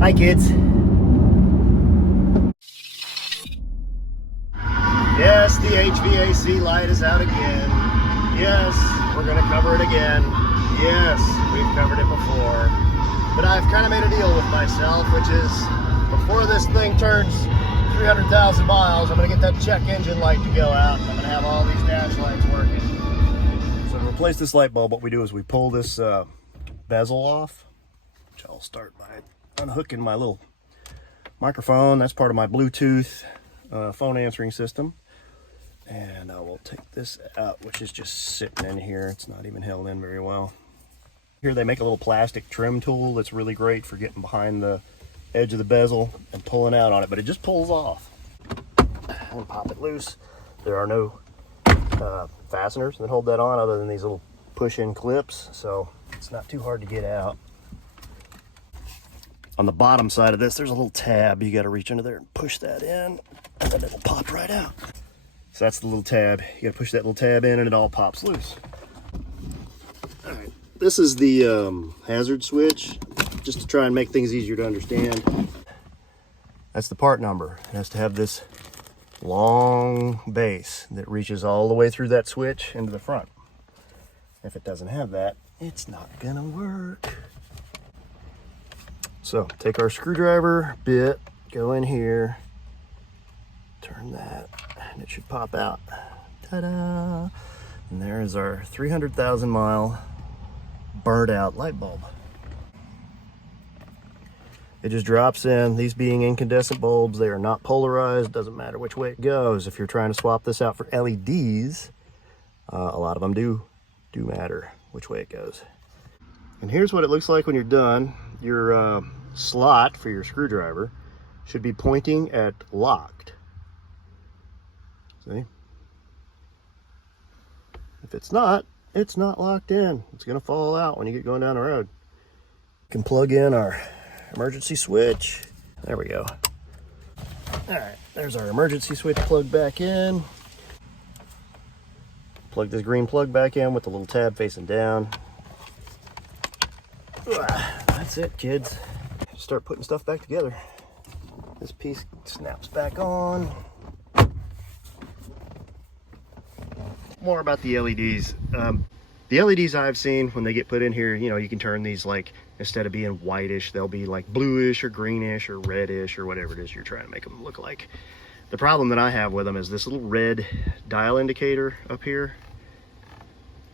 Hi kids. Yes, the HVAC light is out again. Yes, we're gonna cover it again. Yes, we've covered it before. But I've kind of made a deal with myself, which is before this thing turns 300,000 miles, I'm gonna get that check engine light to go out, and I'm gonna have all these dash lights working. So to replace this light bulb, what we do is we pull this bezel off, which I'll start by unhooking my little microphone. That's part of my Bluetooth phone answering system. And I will take this out, which is just sitting in here. It's not even held in very well. Here they make a little plastic trim tool that's really great for getting behind the edge of the bezel and pulling out on it, but it just pulls off. And pop it loose. There are no fasteners that hold that on other than these little push-in clips, so it's not too hard to get out. On the bottom side of this, there's a little tab. You got to reach under there and push that in, and then it'll pop right out. So that's the little tab. You got to push that little tab in, and it all pops loose. All right, this is the hazard switch, just to try and make things easier to understand. That's the part number. It has to have this long base that reaches all the way through that switch into the front. If it doesn't have that, it's not gonna work. So take our screwdriver bit, go in here, turn that, and it should pop out. Ta-da! And there is our 300,000 mile burnt out light bulb. It just drops in. These being incandescent bulbs, they are not polarized. Doesn't matter which way it goes. If you're trying to swap this out for LEDs, a lot of them do matter which way it goes. And here's what it looks like when you're done. Your slot for your screwdriver should be pointing at locked. See? If it's not locked in. It's gonna fall out when you get going down the road. You can plug in our emergency switch. There we go. All right, there's our emergency switch plugged back in. Plug this green plug back in with the little tab facing down. That's it, kids. Start putting stuff back together. This piece snaps back on. More about the LEDs. The LEDs I've seen when they get put in here, you know, you can turn these, like, instead of being whitish, they'll be like bluish or greenish or reddish or whatever it is you're trying to make them look like. The problem that I have with them is this little red dial indicator up here.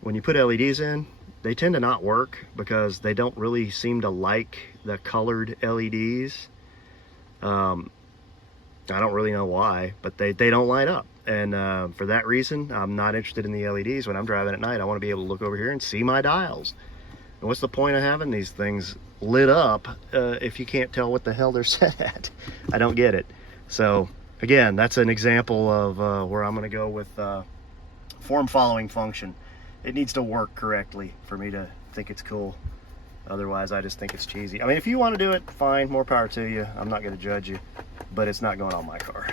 When you put LEDs in, they tend to not work because they don't really seem to like the colored LEDs. I don't really know why, but they don't light up. And for that reason, I'm not interested in the LEDs. When I'm driving at night, I want to be able to look over here and see my dials. And what's the point of having these things lit up if you can't tell what the hell they're set at? I don't get it. So again, that's an example of where I'm going to go with form following function. It needs to work correctly for me to think it's cool. Otherwise, I just think it's cheesy. I mean, if you want to do it, fine, more power to you. I'm not going to judge you, but it's not going on my car.